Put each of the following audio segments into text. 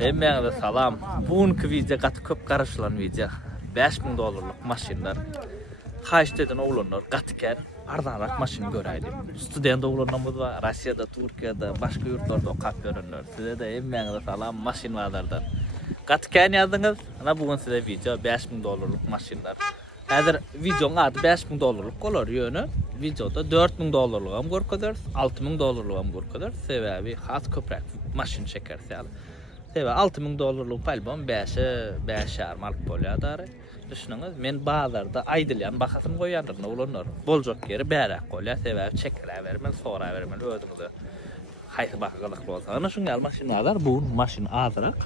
Emmeğine salam. Bugünkü video katı köp karışılan video. $5000 maşinler. Kaçtadan oğlanlar katıker. Ardanak maşin göreydim. Student oğlanlarımız var. Rusya'da, Türkiye'de, başka yurtlarda okap görünür. Size de emmeğine salam maşin varlardan. Katıken yazdınız. Ana bugün size video $5000 maşinler. Hazır videonun adı $5000 olur yönü. Videoda $4000 ham görkezeriz, $6000 ham görkezeriz. Sebebi has köprek maşin çekerse yani. Sebebi $6000 palbon 5'er mark bolýar. Düşünüňiz, men bazarda aýdylýan bahasyny goýandyr, olanlar boljak yeri bärak bolýar. Sebebi çekile bermel, sonra bermel özüňize. Haýsy bahalyk bolsa, ana şuňa maşinalar bu maşin azyrak.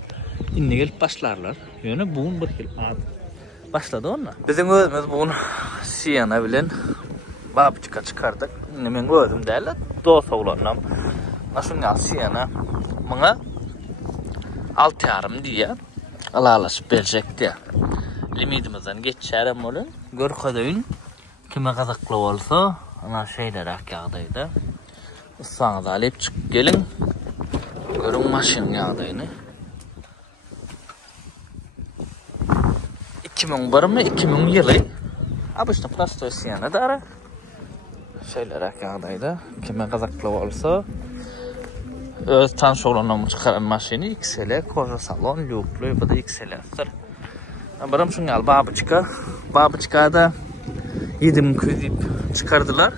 Indi gelip başlarlar. Ýöne bu bir kil az. Başladı onunla. Bizim özümüz bunu siyana bilen babçıka çıkardık. Men özüm derler. Dost oğlanlam. Naşuňa siyana bana 6,5 diye alalaşıp berecek diye. Limitimizden geçerim olun. Görkedeyin. Kime kazaklı olsa ana şeyler akıydaydı. Issanız alıp çıkıp gelin. Görün maşin yağdayını. 2001 mi 2000 yılı abışta plastoy siyana da şeyler akıydaydı. Kime kazaklı olsa öz tanış olanlarımı çıkaran maşini XL, koca salon, lüklu ya da XL'dir. Barım şunu al babıçka da 7.200 deyip çıkardılar.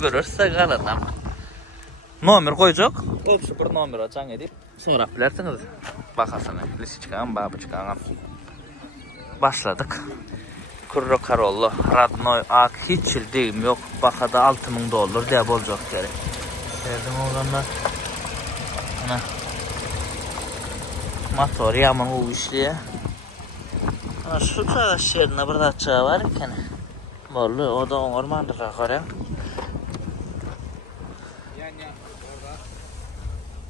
Görürse kalanam. Nomer koyacak. Opsi bir nomer açan edip sonra bilersiniz. Bakasını, lisiçkan, babıçkan. Başladık. Kurro Karollo, Radnoy, Ak, hiç ildiğim yok. Bakada $6000 diye bolacak gerek. Verdim oğlanlar. Ana. Motor yaman o işliye. Ana şu taraf yerine bir açığı var iken. Bollu o da ormandır akar.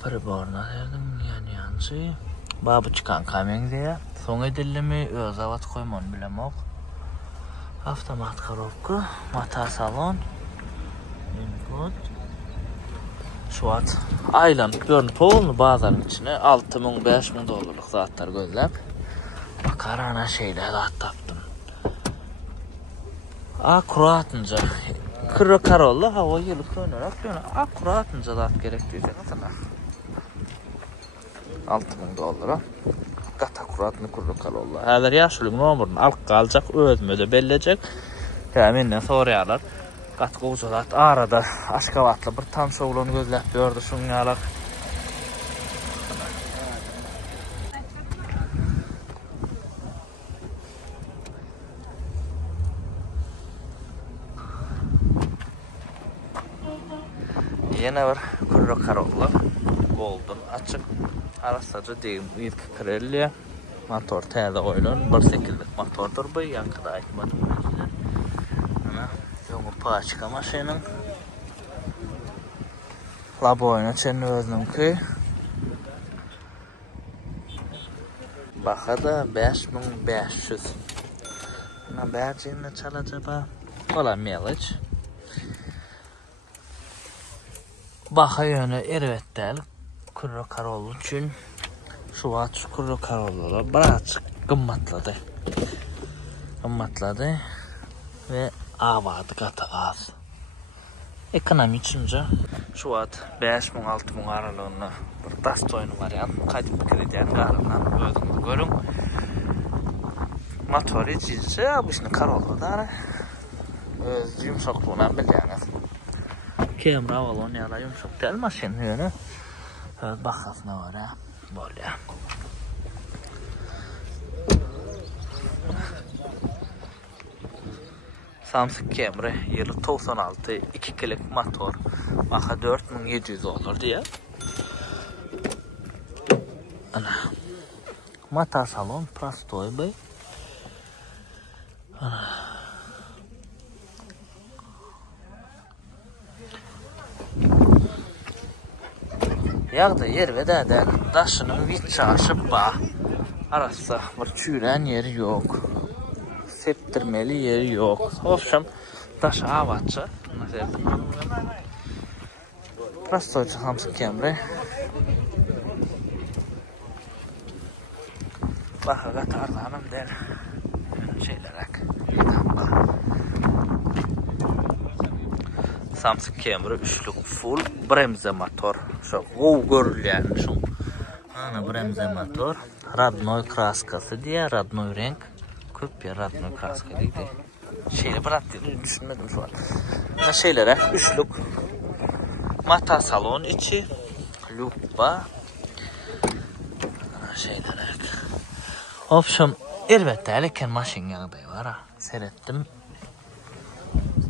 Bir borna verdim yansı. Babı çıkan kamyon diye. Son edilimi öz avat koymon bilemok. Avtomat коробка, mata salon. Input. Şu an aylan görünüp oldu bazılarının içine $6000-$5000 zatlar gözlep. Bakar ana şeyler taptım. Akuratınca Kurro Karollo hava yılı koynarak akuratınca zat gerektiği sana. $6000. Gata kuratını Kurro Karollo. Häzir ýaşulyň nomerini alyp galjak, özüme de bellecek. Ya menden soraýarlar. Gat gowjat arada aşgabatly bir tanış oglany gözläp berdi şuňalar. Ýene bir Kurro Karollo golden açyk. Arasaca deyim, ilk Pirelli motor täze goýulan 1.8'lik motordur bu, ýankyda aýtmadym. Ana, ýöňü paçka maşynyň. Laboyna çen özünki. Bahada 5500. Ana bäjine çalajaba. Ola meliç. Baha ýöne erwetdäl. Kurro Karollo üçün şu waç Kurro Karollolar birazcık gymmatladı ve avadı gata az. Ekonomi üçünce şu wat 5000-6000 aralygyna bir dastoyny variant kadyp krediden garyndan özüňiz görüň. Motory jilse abyşny Karollolar öz ýumşaklygyna bilýäňiz. Kemra balon ýa-da ýumşak däl maşyn ýöne. Bahasına var ha. Böyle. Samsung Camry yılı 96 2 kilik motor. Baha $4700 diye. Ana. Mata salon prostoy bey. Ana. Yağda yer ve de daşının vitçe aşıp bağ. Arası bir çüren yeri yok. Septirmeli yeri yok. Ofşam daş avatçı. Prostoyçı Samsung Camry. Baha qatardanım der. Şeylerek. Samsung Camry 3'lük full bremze motor. Şu gov görülýän şu. Ana bremze motor. Radnoy kraskası diye radnoy renk. Köp bir radnoy kraska deydi. Şeyle bıraktığını düşünmedim şu an. Ana şeylere 3'lük mata salon içi. Lupa. Şeylere. Option elbette elken maşin ýagdaý var ha. Seretdim.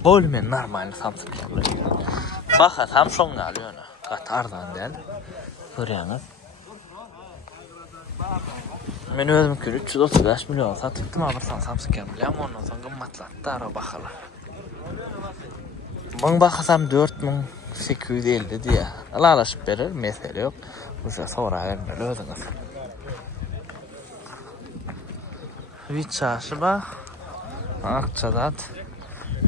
Bolmen normal Samsung Camry. Baha tam şoň alýar. Qatardan däl. Görýäňiz. Men özüm 335 milyon satykdym ama Samsung Camry ondan soň gymmatlatdy ara bahalar. Muň bahasam 4850 diýe. Alalaşyp berer, mesele ýok. Uşa sonra gelmeli özüňiz. Viçaşy ba. Akçadat.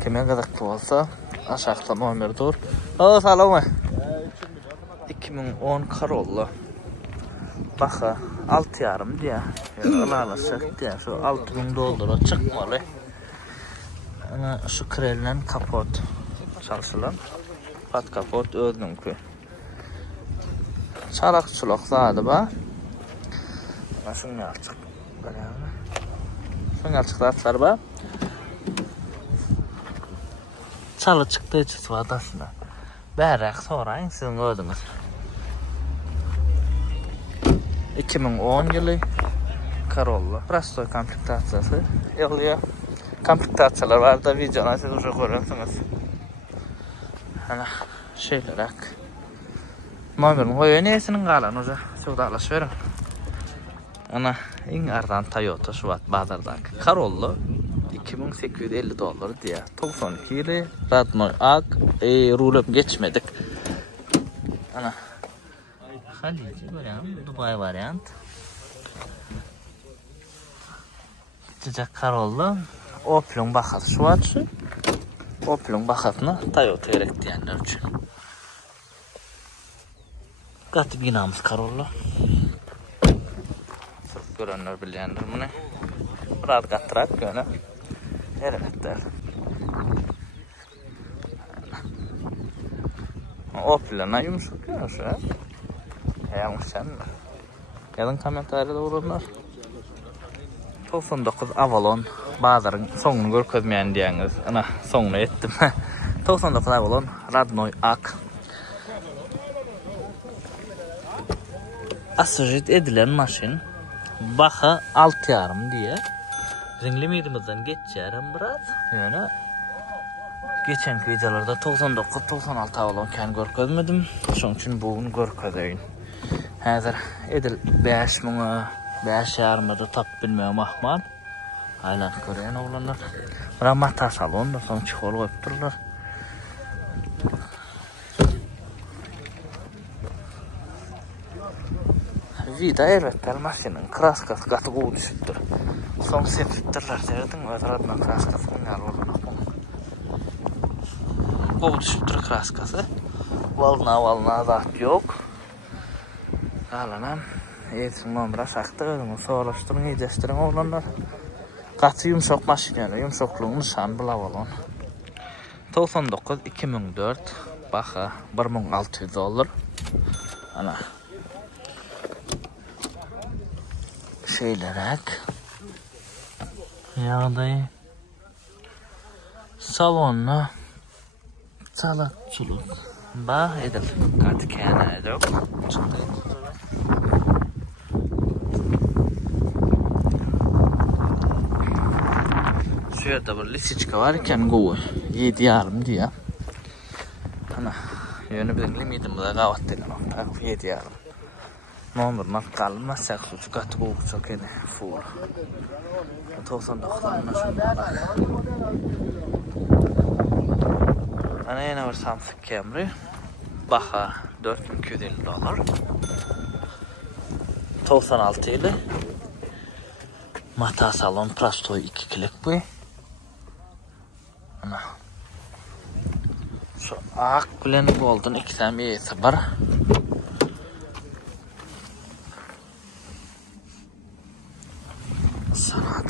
Kime gazaklı olsa aşağıda nomer dur. Salam. 2010 Corolla. Baxa 6,5 diye. Alalaşak diye. Şu $6000 çıkmalı. Ana şu krellen kapot çalışılan. Pat kapot ödünkü. Çarak çulak zadı ba. Ana şunu açık. Şunu açık atlar ba. Çalı çıktı içi adasına. Bärak sorayın sizin ödünüz. 2010 ýyly Corolla. Prostoy komplektasyasy. Ýaly komplektasiýalar bar da videoda siz uşa görürsiniz. Ana şeylerek. Nomerini koýan esinin galan uşa sowdalaş berin. Ana iň arzan Toyota şu wagt bazardaky Corolla $2850 diye. 92 ýyly Radnoy Ak. Rulep geçmedik. Ana. Halici görýän Dubai variant. Jajak Corolla. Opel'in bahasy şu wagt. Opel'in bahasyna Toyota gerek diýenler üçin. Gaty binamyz Corolla. Sırf görenler bilýändir muny. Biraz gatyrak göne. Elbette. Opel'na yumuşak ya şu. Yanlışan. Yazın komentarda ururlar. 99 Avalon bazarın soňuny görkezmeýän diýäňiz. Ana soňuna etdim. 99 Avalon Radnoy Ak. Asyjyt edilen maşin. Baha 6,5 diye. Bizim limitimizden geçýärem biraz. Ýöne geçenki videolarda 99-96 Avalon kän görkezmedim. Şoň üçin bugün görkezeýin. Häzir edil 5000 5,5 tap bilmeýän mahmal. Aylan görýän oglanlar. Bira mata salonda soň çykol goýup durlar. Vida elbette maşynyň kraskasy gaty gowy düşüpdir. Soň sepitdirler derdim, öýradna kraskasyny alýarlar. Gowy düşüpdir kraskasy. Valna zat ýok. Galanam eýsin nomra şaxta özüňiz soraşdyryň, ýeşdirin oglanlar. Gaty ýumşak maşyna, ýumşaklygyny nişan bula bolan. 99 2004 baha $1600. Ana şeylerek ýagdaý salonna çalakçylyk ba edip gaty kene edip şu ýerde bir lisiçka bar eken gowy 7,5 diýe. Ana ýöne bilen limitimiz gawat diýen nokta 7,5. Nomor makalma saksuç gaty gowy çok ene full. 99'dan şunda. Ana ýene bir Samsung Camry. Baha $4250. 96 ýyly. Mata salon Prostoy 2 kilik bu. Ana. Şu ak bilen golden 2 tane ýesi bar.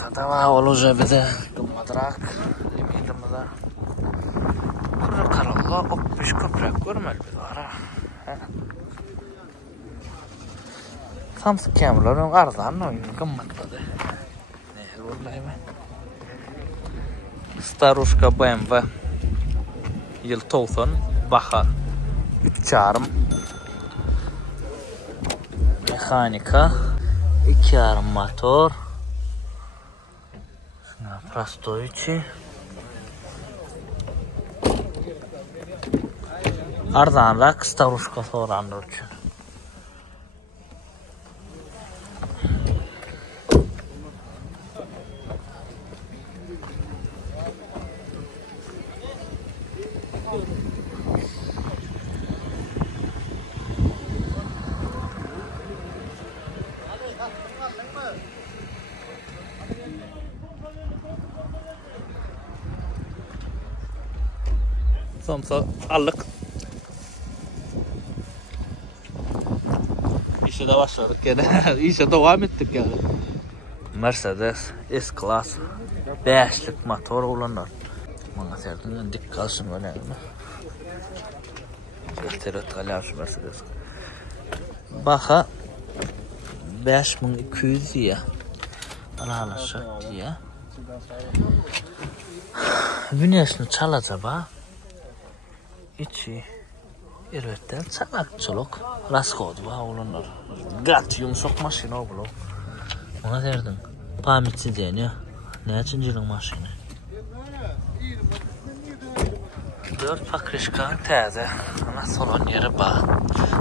Toyota'da var olacak bir de kımmadırak limitimize. Kırıklarla 65 köprek görmeli bir var ha. Samsung Cam'ların arzan oyunu kımmatladı. Ne vallahi ben. Starushka BMW yıl 90 baha 3.5 mekanika 2.5 motor şuna prostoyçi arzanrak Starushka soranlar üçün. Samsa aldık. İşe de başladık gene. İşe devam ettik yani. Mercedes S-Class 5'lik motor olanlar. Bana serdin dik kalsın öyle mi? Gösteret alıyor Mercedes. Baha 5200 ya. Alaşak diye. Güneşini çalacak ba. İçi eretten çalakçılık raskodu ba olanlar. Gat yumuşak maşina o bu. Ona derdim. Pamitsi deniyor. Ne açıncılığın maşini? 4 pakrışkan təzə. Ana salon yeri ba.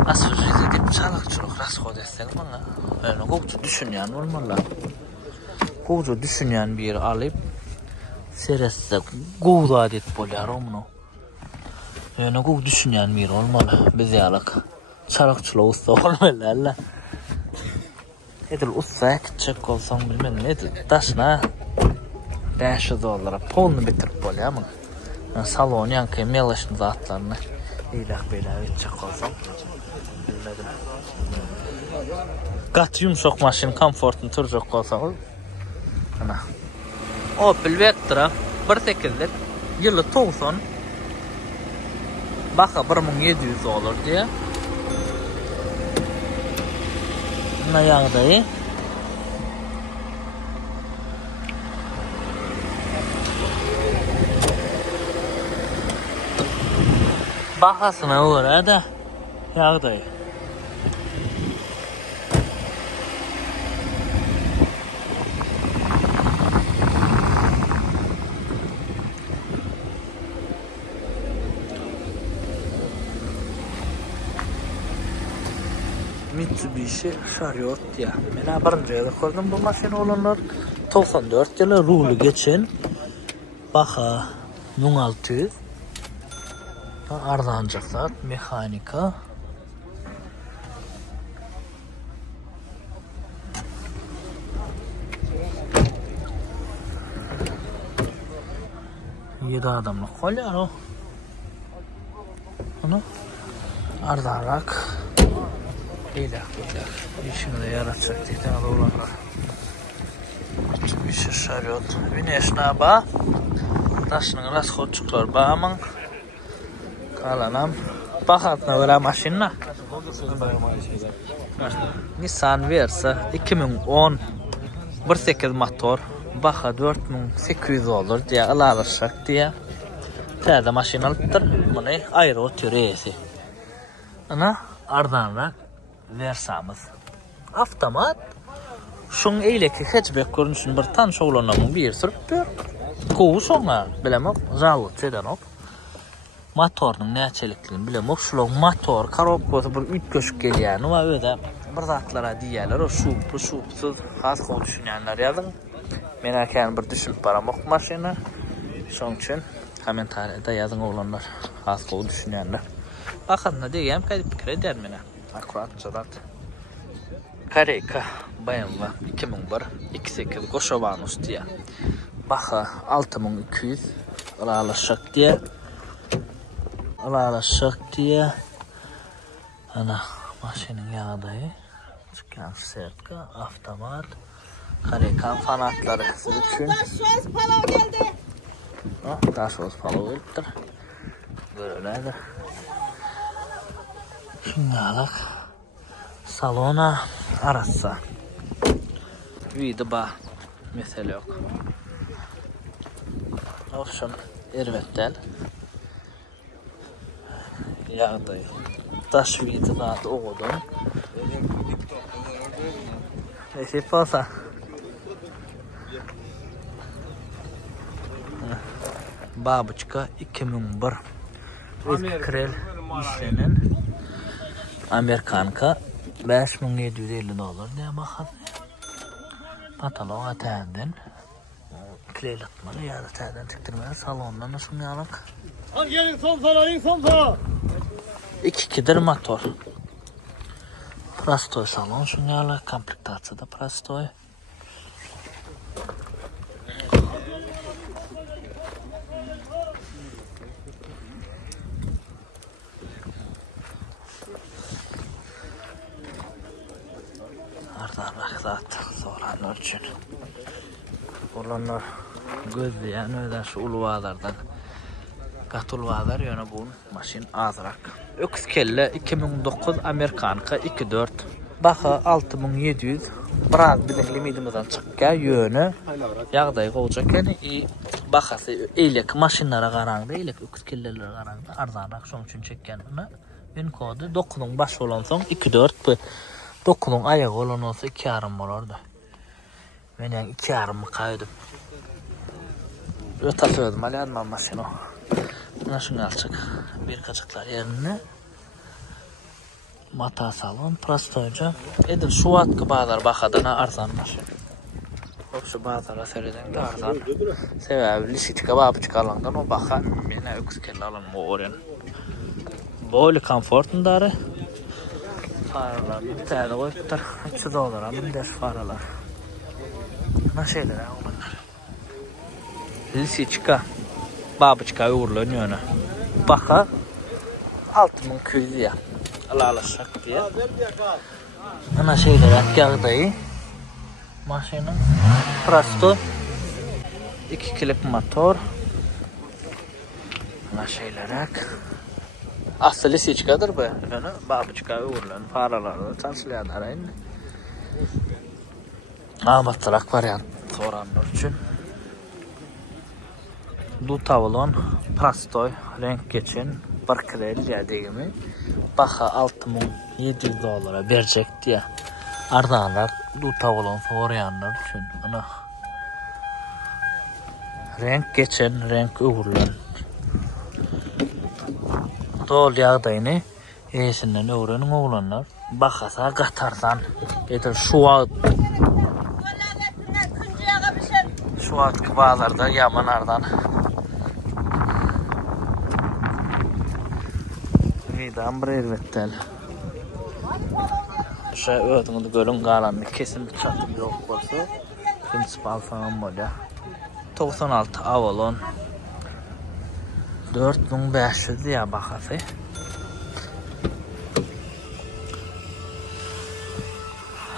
Nasıl edip çalakçılık raskod etsen bana. Yani qoğcu düşünyen olmalı. Qoğcu düşünyen bir alıp seresse qoğdu adet bolar onu. Yani qoğcu düşünyen bir olmalı. Biz yalık. Çalakçılık usta olmalı Allah. Edil usta küçük olsan bilmem ne edil. Taşına $500 polunu bitirip bolar ama. Salon yankı melaşın zatlarını iyilik beyler edecek olsam bilmedim. Kat yumuşak maşın komfortunu turacak olsam ana. Opel Vectra 1.8'lik yılı 90 baka 1700 olur diye. Ne yağdayı? Bakasına uğra da yağdayı. Mitsubishi Chariot ya. Ben birinci yerde gördüm bu maşini olanlar 94 yılı ruhlu geçen. Baka 1600 ardancaklar mekanika yedi adamlık kollar o onu ardarak iyilik işini de yaratacak diye de olanlar bir şey Chariot güneşine bağ taşının raskolçuklar bağımın kalanam bakatına göre maşinna Nissan Versa 2010 1.8 motor baka 4800 olur diye alışacak diye təzə maşin alıptır bunu ayrı oturuyesi ana ardanrak Versa'mız avtomat şun eyleki hatchback görünüşün bir tanış oğlanamın bir sürüp bir kovu sonra bilemem zavut seden hop motorun neçelikliğini bilemem şulog motor karobkosu bir üç köşük geliyeni var öyle bir zatlara diyeler o şuplu şupsuz has kol düşünenler yazın merakən bir düşünüp baramok maşini şun için komentariyada yazın oğlanlar has kol düşünenler bakın ne diyeyim kayıp fikir eder mene akuratçadan Kareyka BMW 2001 2.8 Koşovanus diye baka 6200 alışacak diye ana maşinin yağdayı çıkan sertka avtomat Karikan fanatları siz üçün. Daşoz palav geldi. Daşoz palav geldi. Görüledir. Şimdi alak. Salona arası. Uydu ba. Mesele yok. Olsun. Ervettel. Yağday. Taş videoda oğudum. Ne olsa. Babuçka 2001. Krel işlenin. Amerikanka $5750 diye bakın. Pataloğa tədin. Kleylatmalı ya da tədin tikdirmeli salondan nasıl yanık. Al gelin son sana. 2-2'dir motor. Prostoy salon şunyalı. Komplektasyada prostoy. Zaten soranlar için. Olanlar gözleyen öden şu uluvağlardan katulvağlar yönü bu maşin azrak. Öküz kelle 2009 Amerikanka 2.4 Baxa 6700 biraz bizim limitimizden çıkka yönü yağdayı olacak yani baxası eylek maşinlara qarandı eylek öküz kellerlere qarandı arzanrak şunun için çekkenini ben kodu 9'un baş olan son 2.4 bu 9'un ayak olan olsa 2.5 olardı. Ben yani 2.5 kaydım. Öte söyledim alyanma maşino. Nasıl alacak? Bir kaçıklar yerine mata salon prostoyca. Edin şu atkı bazar bakadına arzan maşin. Şu bazara seriden de arzan. Sebebi lisitika babı çıkarlandan o baka. Beni öküz kelle alan o oran. Böyle komfortundarı. Faralar bir tane koyuptar. $300 alın deş faralar. Ne şeyler ya olanlar. Lisitika babı çıkar uğurlanıyor ona. Baka 6200 ya. Alaşak diye. Ana şeyler yağdayı. Maşinin Presto 2 kilip motor. Ana şeyler aslı lisiçkadır bu. Yani babı çıkar uğurlan paralarda çalışılıyor arayın. Amatrak varyant soranlar için. Dutavlon Presto renk geçin bir krel dediğimi baxa $6700 verecek diye ardanlar Dutavlon sorayanlar için ana renk geçen renk uğurlan dol yağdayını esinden öğrenin oğlanlar baxasa qatardan edir şu at kıbalarda yamanardan vidam bir ervettel şu ödümü görün qalanını kesin bir çatım yok olsa prinsipal falan model 96 Avalon 4500 diye baxası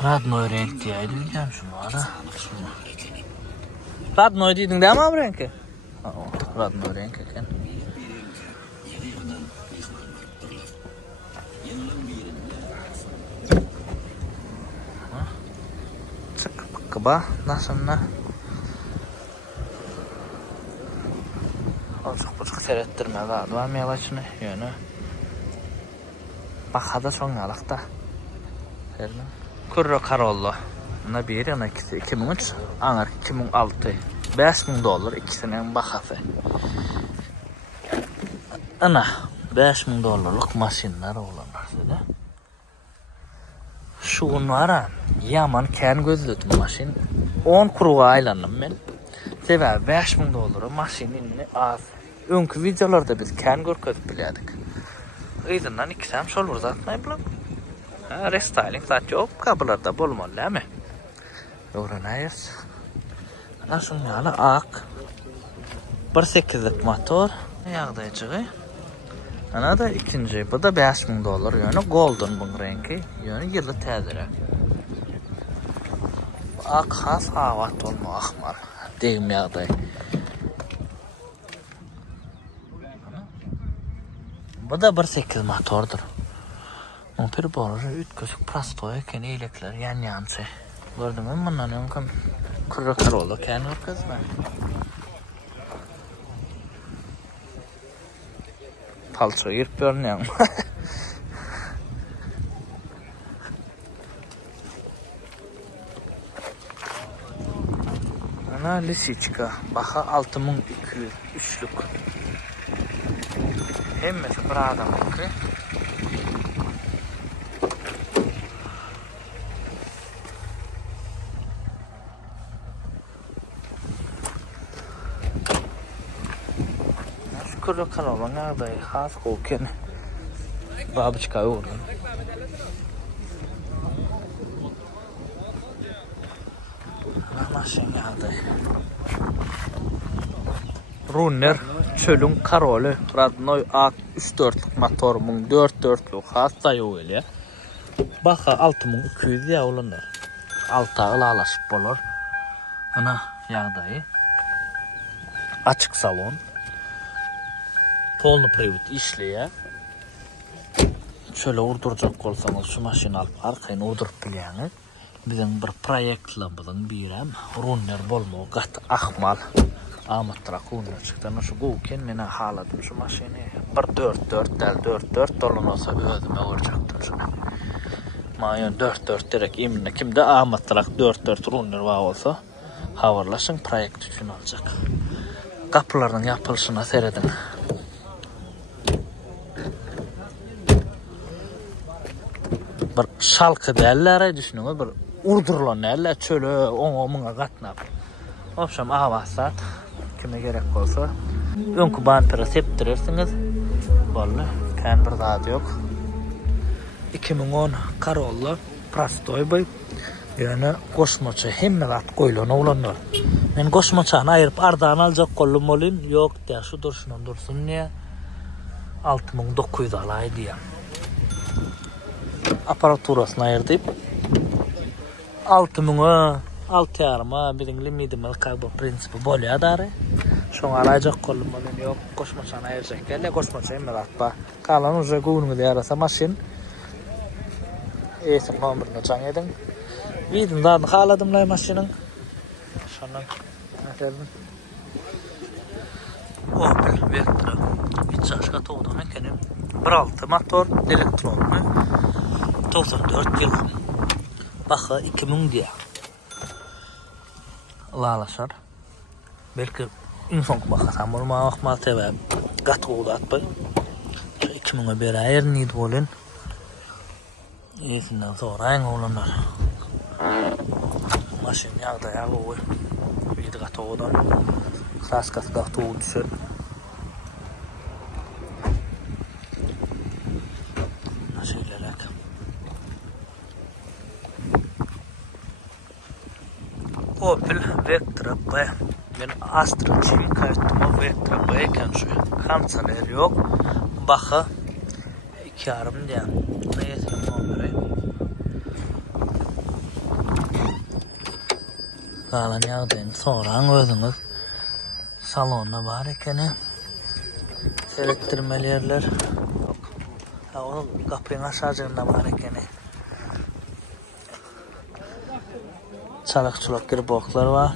Radnoy renk diyeydi diyeceğim şunu ara Radnoy deydin değil mi abi renki? Radnoy renk eken çık kıba nasıl Azıcık buçuk seyrettirmez adı var meylaşını yönü Baxada son alakta Kurro Karollo Ana bir yana ikisi 2003 Anar 2006 $5000 ikisinin baxası Ana $5000'lık maşinler olanlar size Şunlara yaman kən gözlüdüm maşin 10 kuruğa aylandım ben Sebebi $5000 maşinini az önkü videolarda biz kən görközüp biledik Iydinden ikisem şol uzatmayı bulam Restyling zaten yok kapılarda bolmalı değil mi? Öğreneyiz Nasıl yani ak 1.8'lik motor yağdayıcığı Ana da ikinci bu da $5000 yani golden bunun rengi yani yılı tədiri ak has havat olma ahmal. Degmeyagday. Bu da 1.8 motordur. Motor borucu ütkösük prastoy eken eylekler yan-yançı. Gördüm ben bundan önküm kırrakar oldu kendi kızma. Palço girip görünüyor. Ana lisiçka. Baha 6200 üçlük. Hemmesi bir adamlık. Şükürlü kalabalık ağabey has koken. Babıçka uğrun. Maşın ağabey. Runner çölün karolu Radnoy A34'lük motorumun 4-4'lük hasta yok öyle. Baxa 6200 ya olanlar. Altağı alaşıp bolor. Ana yağdayı. Açık salon. Polnu privit işleye. Şöyle urduracak olsanız şu maşını alıp arkayın urdurup biliyeniz. Bizim bir proyektlamızın birem runner bolma gat ahmal. Amatrak runner çıktı. Şu goken mena haladım şu maşını. Bir 4-4 dolan olsa özüme vuracaktım şunu. Mayon 4-4 direkt imine. Kimde amatrak 4-4 runner var olsa havarlaşın proyekt için olacak. Kapıların yapılışına seyredin. Bir şalkı derler düşünün bir urdurulan derler çölü ona katnap. Opşam avasat kime gerek olsa önkü bantara septirirsiniz. Vallahi kan bir zat yok. 2010 Corolla Prastoy boy. Yani koşmaça hemme zat koyulana ulanlar. Men koşmaçanı ayırıp ardan alacak kollum olin yok der şu dursun niye 6900 alay diye. Aparaturasını ayırdıp 6000'a 6.5'a bizim limitimal kabul prensibi bolya darı. Şoň alacak kollum olin yok koşmaçanı ayıracak gelle koşmaça hemme zat ba. Kalan uca goýuny diýarsa maşin esim nomerini çaň edin. Vidimdan haladım lay maşinin. Şondan mesela Opel Vectra 3 yaşga toğdan ekenim. 1.6 motor elektronlu 94 yıl. Baxa 2000 diye. Lalaşar. Belki insan baxasam bolma ahmal tebe gat oğdat bay. 2000'e bir ayır nid bolin. Esinden sonra ayın olanlar. Maşin yağda yağı oy. Bir gat oğdan. Saskas gat oğu düşür. Maşinlerek. Opel Vectra B. Ben Astra çim kayıttıma Vectra B eken şu. Kansaler yok. Baxa 2.5 diye. Ne yeterim o göre. Kalan yağdayın sonra özünüz salonda var ekeni. Selektirmeli yerler. Yok. Ha, onun kapıyın aşağıcığında var ekeni. Çalak çulak girip oklar var.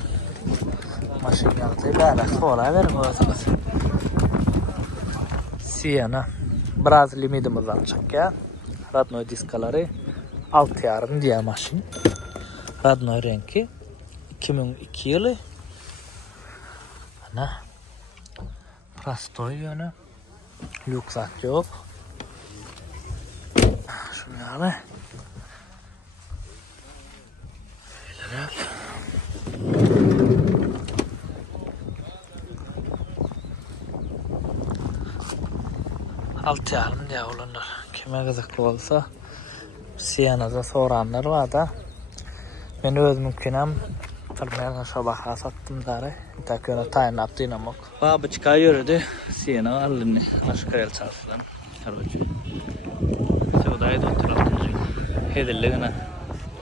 Maşin yağdayı böyle sonra verin özünüz. Siena. Biraz limitimiz alacak ya. Radnoy diskaları 6.5 diye maşin. Radnoy renki 2002 yılı. Ana. Prastoy yönü. Lüksat yok. Şunu yalı. Şöyle. Alt yarım diye olanlar. Kime kızıklı olsa Siena'da soranlar var da ben özümkinem Tırmayan şabaha sattım zare. Takıyorum tayin yaptığın amok. Babıçka yürüdü. Siena alını. Aşkarel çarşıdan. Karıcı. Sevdayı da oturalım. Hedilliğine.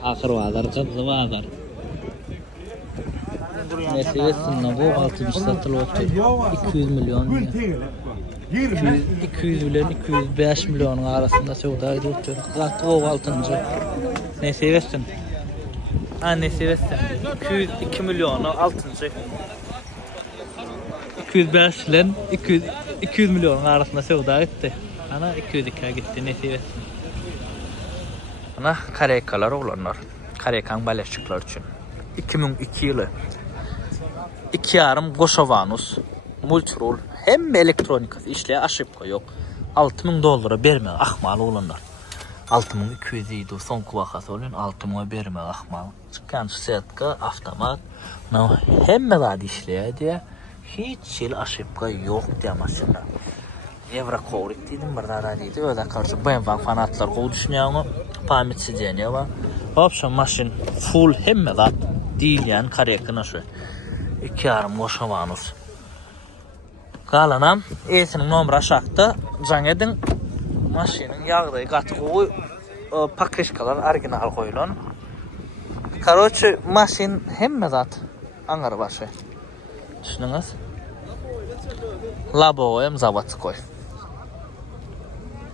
Akır vazar. Kızı vazar. Mercedes'in bu 6. satılıp 200 milyon. 200 ile 205 milyonun arasında sevda ediyor. Zaten o 6. Mercedes'in. Mercedes'in 202 milyonu 6. 205 ile 200 milyonun arasında sevda etti. Ana 202'ye gitti Mercedes'in. Ana kareykalar olanlar. Kareykan baleşçikler için. 2002 yılı 2,5 Goşavanus multirol hem elektronikası işleyen aşıpka yok. $6,000 berme ahmal olanlar. 6,200 idi son kuvakası olan 6,000 berme ahmal. Çıkan setka avtomat. Hem meladi işleyen diye hiç yıl aşıpka yok diye maşınlar. Evra kovrik dedim bir daha deydi. Öyle karşı BMW fanatlar kov düşünüyor. Pamitsi deniyor var. Option maşin full hem melad değil yani kareyakına şu. 2,5 Goşavanus. Kalanam esinin nomra aşağıda can edin maşinin yağdığı katığı pakışkalar orijinal koyulun. Karoçı maşin hem melad angar başı. Düşününüz. Laboyam zavatı koy.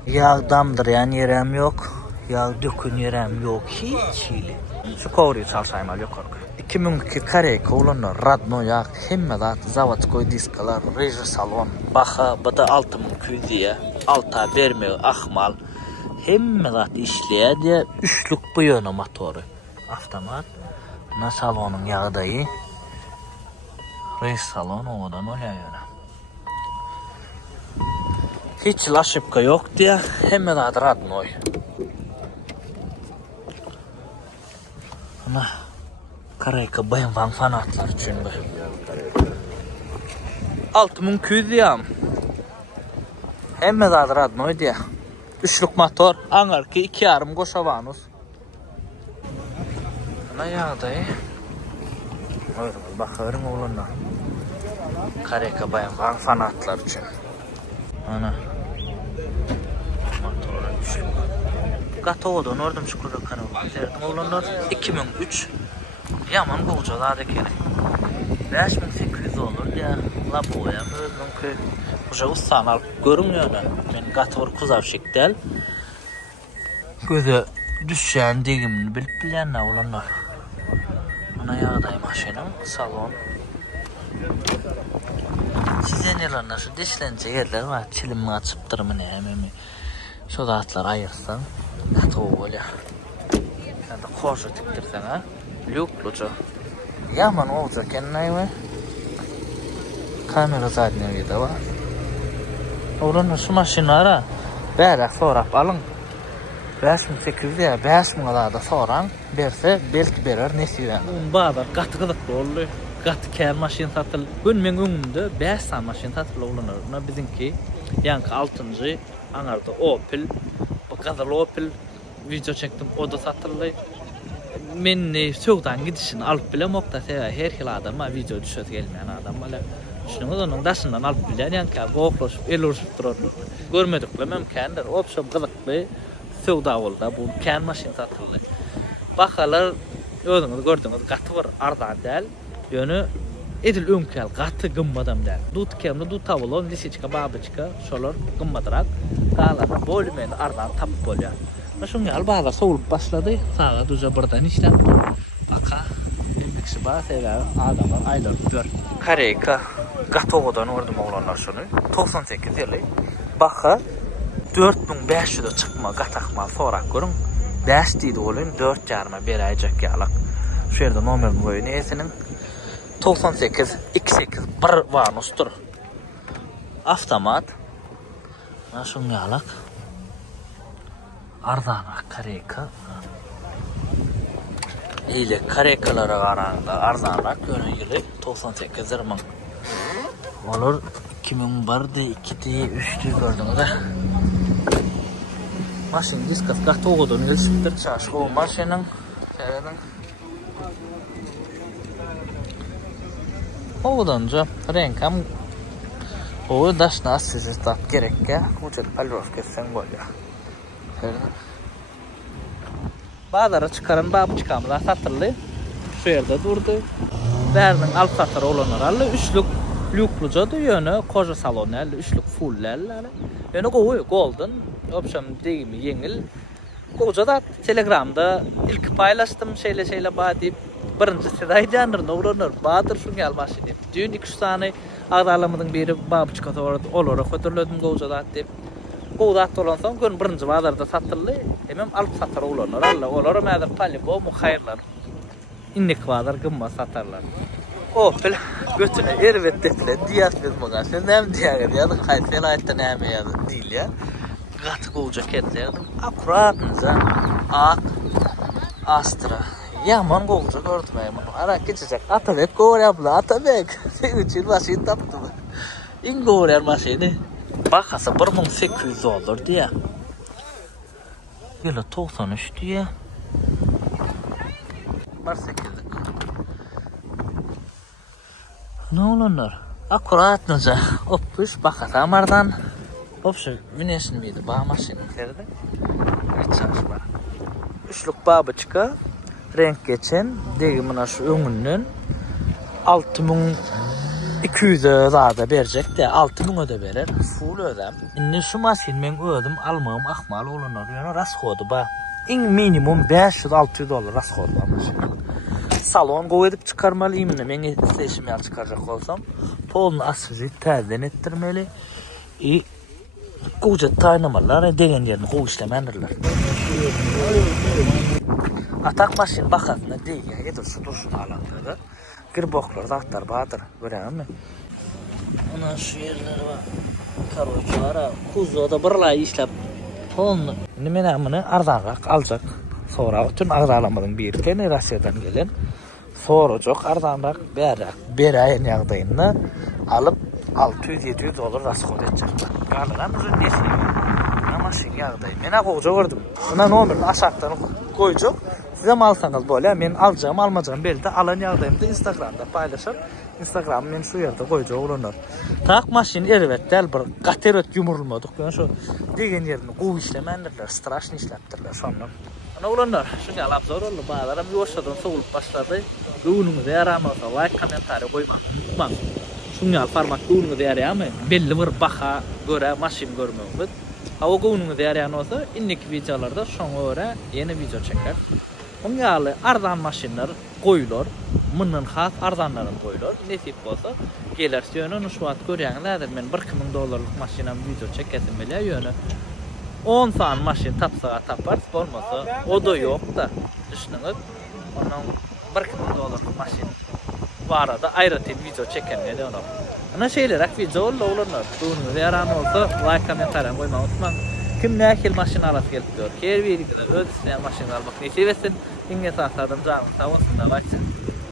Yağ damdırayan yerem yok. Yağ dökün yerem yok. Hiç iyi. Şu kovruyu çalışayım yok korku. 2002 kareyka olanlar radno yağ hemmedat zavat koy diskalar reji salon baha bada 6,200 diye alta verme ahmal hemmedat işleye diye üçlük bu yönü motoru avtomat na salonun yağdayı reji salon odan öyle yöne hiç laşıpka yok diye hemmedat radno ana karayka BMW fanatlar için bu. 6,200 diyam. Hem de radno diye. Üçlük motor, angarki 2,5 Goşavanus. Ana yağdayı. Öyle bakıyorum oğluna. Karayka BMW fanatlar için. Ana. Motor üçlük. Gatoğdan orada çıkıyor kanal. Serdim oğlunlar 2003. Yaman bulcalar da gerek. 5800 olur ya. Laboya mümkün. Uca ustan alıp görünüyor. Ben gatavur kuzavşık del. Gözü düşen degimini bilip bilen ne olanlar. Ona yağday maşinam. Salon. Sizden yalanlar şu dişlence yerler var. Çilimi açıp durumunu hemen. Şu da atlar ayırsan. Gatavur böyle. Sen de koşu tiktirsen ha. Lukluca. Yaman olacak kendine mi? Kamera zaten evde var. Oranın şu maşinlara berek sorap alın. 5800 ya 5,000 da soran berse belki berer nesiben. Baba qatqılıqlı oldu. Qatker maşin satıl. Gün men öňümde 5 san maşin satıl olanlar. Buna bizimki yanki 6-njy anarda Opel. Bu kadar Opel video çektim o da satıldı. Men sögdan gidişini alıp bilem okta seva her xil adama video düşöt gelmeyen adam bala. Şunun onun daşından alıp bilen yanki GoPro elursup durur. Görmedikle mümkündir. Opşop qılıqlı sögda oldu. Bu kan maşin satıldı. Bakalar özüňiz gördüňiz gaty bir ardan däl. Ýöne edil öňkel gaty gymmadam däl. Dut kemde dut tawlon lisiçka babaçka şolar gymmadrak. Galan bolmeni ardan tapyp bolýar. Şunga albaga soğulup başladı. Sağa duja birden işlem. Baka bir kişi bana sevler adamlar aylar gör. Kareyka Gatoğdan ordum oğlanlar şunu. 98 yılı. Baka 4500'e çıkma gatakma sorak görün. 5 deydi oğlum 4 yarıma bir ayacak yalak. Şu yerde nomerin koyun esinin 98 28 1 vanustur. Avtomat. Şunu yalak. Ardana kareyka. İyle kareykalara qaraganda arzanak yönüyle 98 000. Olur 2001'de 2'de 3'de gördüňiz. Maşin diskas qatoğudan ölçüpdir çaşıq o maşinin serenin. Oğudanca renkam o daşna sizi tap gerekke uçur palrovka sen bolya. Bazara çıkaran babı çıkamlar satırlı. Şu yerde durdu. Bärinin alt satary olanlar alla üçlük lükluca da yönü koja salonu alla üçlük fulllar. Yönü golden option degimi yengil. Koja da Telegramda ilk paylaştım şeyle ba deyip birinci seday janrynda ulanır. Badır şu gel maşini. Dün 2-3 tane agdalamydyň biri babçyka olarak götürüldüm Gojada deyip. Gojada olan soň gün birinci bazarda satyldy. Hemem alyp satary ulanlar. Alla olar mäder palbo muhayrlar. İnnek bazar gymma satarlar. Opel götüne erwet dediler. Diyas bezmagan. Sen näme diýäňiz ýa-da haýsel aýtda näme ýa-da diýil ýa. Gaty goja ketlerdim. Akuratnıza ak Astra. Yaman goja gördüm men. Ara geçecek. Atabek goýaply. Atabek. Sen üçin maşin tapdy. İň goýar maşini. Bahasy $1800 diýä. Ýöle 93 diýä. 18'lik. Ne olanlar? Akuratnıca. Oppuş bahasy amardan. Opşu güneşin miydi? Bağ maşinin serdi. Geçer var. Üçlük babıçka renk geçen degimina şu öňünden 6200'e zada berjek de 6000'e de berer. Full ödem. Indi şu maşin men ödüm almam ahmal olanlar. Ýöne rashodu ba. Iň minimum $500-600 rashodu maşin. Salon gowy edip çıkarmaly imine men isteşim ýal çıkarjak bolsam, polny asfalt täzeden ettirmeli. Goja taýnamalar degen ýerine gowy işlemendirler. Atak maşin bakasyna diýen ýetir şu durşuny alanlarda. Girboklar zatlar badyr, göräňmi? Ana şu ýerleri bar. Karoçlara kuzoda birlaý işlep polny. Nimen amyny arzanrak aljak. Sonra bütün agdalamadyň bir kene Russiýadan gelen sorajak arzanrak beraýan ýagdaýynda alyp $600-700 raskhod edecek. Galygan özün nesini? Maşin ýagdaý. Men goja gördüm. Buna nomerini aşakdan goýjak. Size alsanız bolýar. Men aljam, almajam belli alan ýagdaýymda Instagramda paylaşar. Instagram men şu ýerde goýjak ulanar. Tak maşin erwet del bir gaterot ýumurulmadyk. Yani şu degen ýerini gowy işlemendirler, straşny işlepdirler şondan. Ana ulanar, şuňa alapzor boldy. Baýlaram ýoşadan sowulup başlady. Göwünüňize ýaramasa like, kommentary goýmak. Şuňa format göwünüňize ýaraymy? Belli bir baha göre maşin görmegimiz. Hawa göwünüňize ýaraýan bolsa, indiki videolarda şoňa görä ýeni video çeker. Oňaly arzan maşinler goýular. Mundan has arzanlaryny goýular. Nesip bolsa, geler ýöne şu wagt görýäňizler. Men $1000 maşinam video çekedim bile ýöne. 10 san maşin tapsa tapar, bolmasa o da ýok da. Düşünüňiz, onuň $1000 maşin barada aýratyn video çekenler ona. Ana şeyler video olanlar. Göwünüňize ýaran bolsa like, kommentary goýmagy unutmaň. Kim nähil maşin alat gelip dur. Her birine öz isleýän maşin almak nesip etsin. Diňe sağladım canım. Sağ olsun da